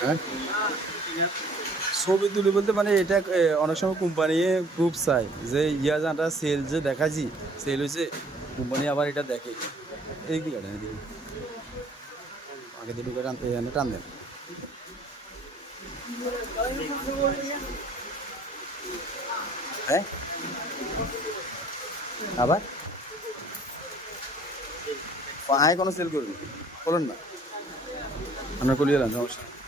হ্যাঁ, ছবি তুলি বলতে মানে এটা অনেক সময় কোম্পানি খুব চাই যে ইয়া জানটা সেল যে দেখাচ্ছি সেল হয়েছে কোম্পানি আবার এটা দেখে এই দিকে কাটেন এদিকে আগে দিকে টান এখানে টান দেন হ্যাঁ আবার আয় কোনো সেল করবি বলুন না আমরা কলিয়ে এলাম সমস্যা নেই।